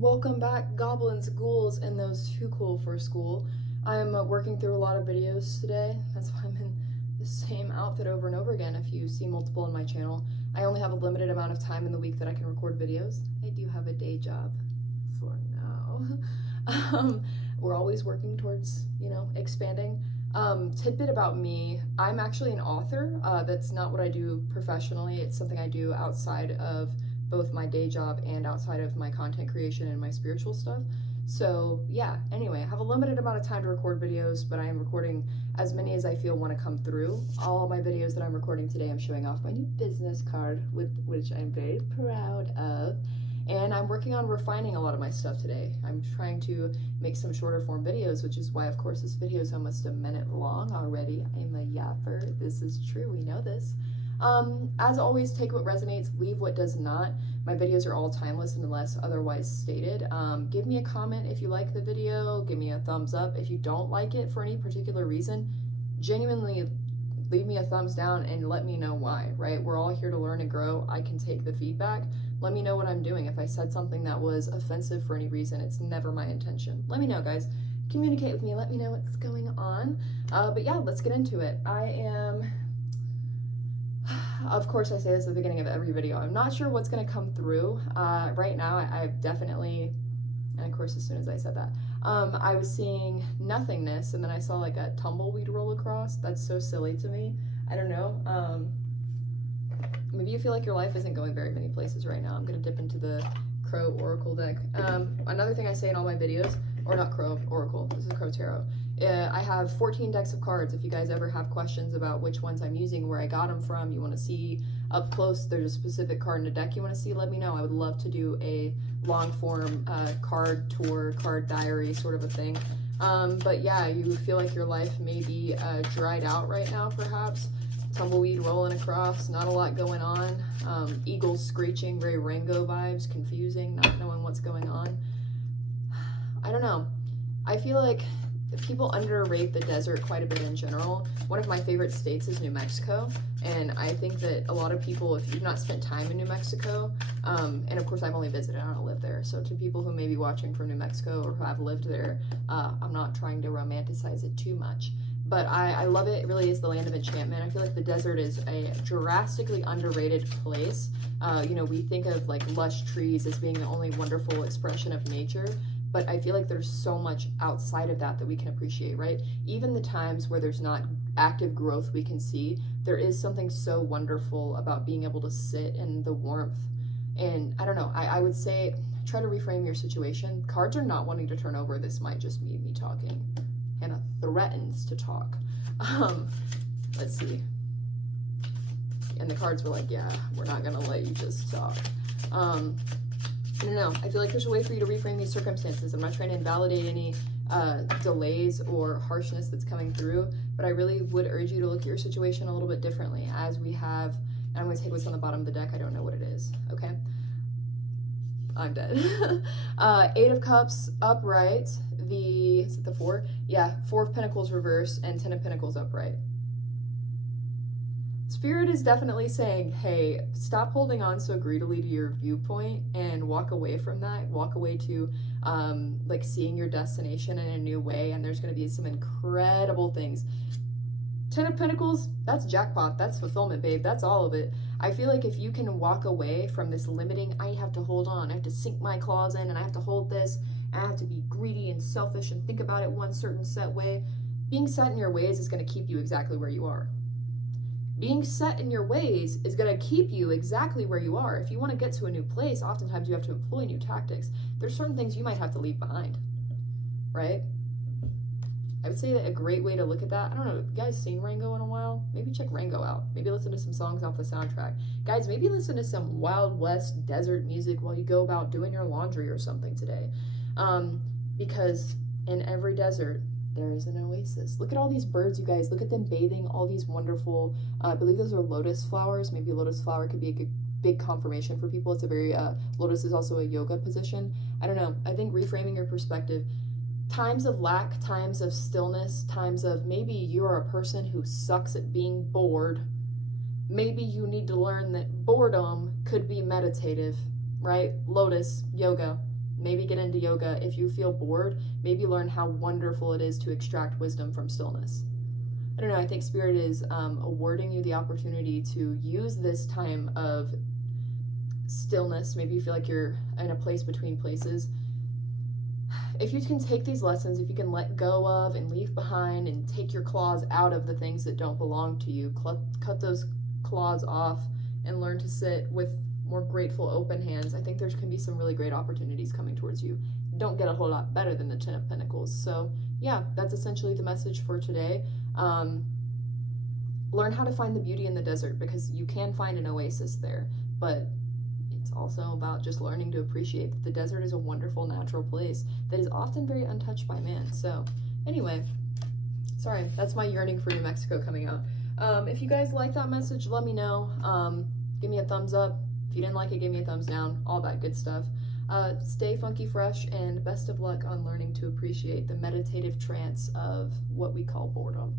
Welcome back, goblins, ghouls, and those too cool for school. I'm working through a lot of videos today. That's why I'm in the same outfit over and over again. If you see multiple on my channel, I only have a limited amount of time in the week that I can record videos. I do have a day job for now. We're always working towards, expanding. Tidbit about me, I'm actually an author. That's not what I do professionally. It's something I do outside of both my day job and outside of my content creation and my spiritual stuff. So yeah, anyway, I have a limited amount of time to record videos, but I am recording as many as I feel want to come through. All my videos that I'm recording today, I'm showing off my new business card, which I'm very proud of. And I'm working on refining a lot of my stuff today. I'm trying to make some shorter form videos, which is why, of course, this video is almost a minute long already. I'm a yapper. This is true. We know this. As always, take what resonates, leave what does not. My videos are all timeless unless otherwise stated. Give me a comment if you like the video, give me a thumbs up. If you don't like it for any particular reason, genuinely leave me a thumbs down and let me know why, right? We're all here to learn and grow. I can take the feedback. Let me know what I'm doing. If I said something that was offensive for any reason, it's never my intention. Let me know, guys. Communicate with me. Let me know what's going on. But yeah, let's get into it. Of course, I say this at the beginning of every video. I'm not sure what's going to come through. Right now, I've definitely, and of course, as soon as I said that, I was seeing nothingness, and then I saw like a tumbleweed roll across. That's so silly to me. I don't know. Maybe you feel like your life isn't going very many places right now. I'm going to dip into the Crow Oracle deck. Another thing I say in all my videos, or not Crow Oracle, this is Crow Tarot. I have 14 decks of cards. If you guys ever have questions about which ones I'm using, where I got them from, you want to see up close, there's a specific card in a deck you want to see, let me know. I would love to do a long form card tour, card diary sort of a thing. But yeah, you feel like your life may be dried out right now, perhaps. Tumbleweed rolling across, not a lot going on. Eagles screeching, very Rango vibes, confusing, not knowing what's going on. I don't know. I feel like people underrate the desert quite a bit in general. One of my favorite states is New Mexico, and I think that a lot of people, if you've not spent time in New Mexico, and of course I've only visited, I don't live there, so to people who may be watching from New Mexico or who have lived there, I'm not trying to romanticize it too much, but I love it. It really is the land of enchantment. I feel like the desert is a drastically underrated place. We think of like lush trees as being the only wonderful expression of nature, but I feel like there's so much outside of that we can appreciate, right? Even the times where there's not active growth we can see, there is something so wonderful about being able to sit in the warmth. And I don't know, I would say, try to reframe your situation. Cards are not wanting to turn over. This might just be me talking. Hannah threatens to talk. Let's see. And the cards were like, yeah, we're not gonna let you just talk. I don't know. I feel like there's a way for you to reframe these circumstances. I'm not trying to invalidate any delays or harshness that's coming through, but I really would urge you to look at your situation a little bit differently. As we have, and I'm going to take what's on the bottom of the deck. I don't know what it is. Okay. I'm dead. 8 of Cups upright. Is it the 4? Yeah. 4 of Pentacles reverse and 10 of Pentacles upright. Spirit is definitely saying, hey, stop holding on so greedily to your viewpoint and walk away from that. Walk away to like seeing your destination in a new way, and there's going to be some incredible things. 10 of Pentacles, that's jackpot. That's fulfillment, babe. That's all of it. I feel like if you can walk away from this limiting, I have to hold on, I have to sink my claws in, and I have to hold this, and I have to be greedy and selfish and think about it one certain set way. Being set in your ways is going to keep you exactly where you are. Being set in your ways is going to keep you exactly where you are. If you want to get to a new place, oftentimes you have to employ new tactics. There's certain things you might have to leave behind, right? I would say that a great way to look at that, I don't know, have you guys seen Rango in a while? Maybe check Rango out. Maybe listen to some songs off the soundtrack. Guys, maybe listen to some Wild West desert music while you go about doing your laundry or something today. Because in every desert, there is an oasis. Look at all these birds, you guys. Look at them bathing, all these wonderful, I believe those are lotus flowers. Maybe a lotus flower could be a big confirmation for people. It's a very, lotus is also a yoga position. I don't know. I think reframing your perspective, times of lack, times of stillness, times of maybe you're a person who sucks at being bored. Maybe you need to learn that boredom could be meditative, right? Lotus, yoga. maybe get into yoga. If you feel bored, maybe learn how wonderful it is to extract wisdom from stillness. I don't know, I think Spirit is awarding you the opportunity to use this time of stillness. Maybe you feel like you're in a place between places. If you can take these lessons, if you can let go of and leave behind and take your claws out of the things that don't belong to you, cut those claws off and learn to sit with more grateful, open hands, I think there can be some really great opportunities coming towards you. Don't get a whole lot better than the 10 of Pentacles. So yeah, that's essentially the message for today. Learn how to find the beauty in the desert, because you can find an oasis there, but it's also about just learning to appreciate that the desert is a wonderful natural place that is often very untouched by man. So anyway, sorry, that's my yearning for New Mexico coming out. If you guys like that message, let me know. Give me a thumbs up. If you didn't like it, give me a thumbs down. All that good stuff. Stay funky fresh, and best of luck on learning to appreciate the meditative trance of what we call boredom.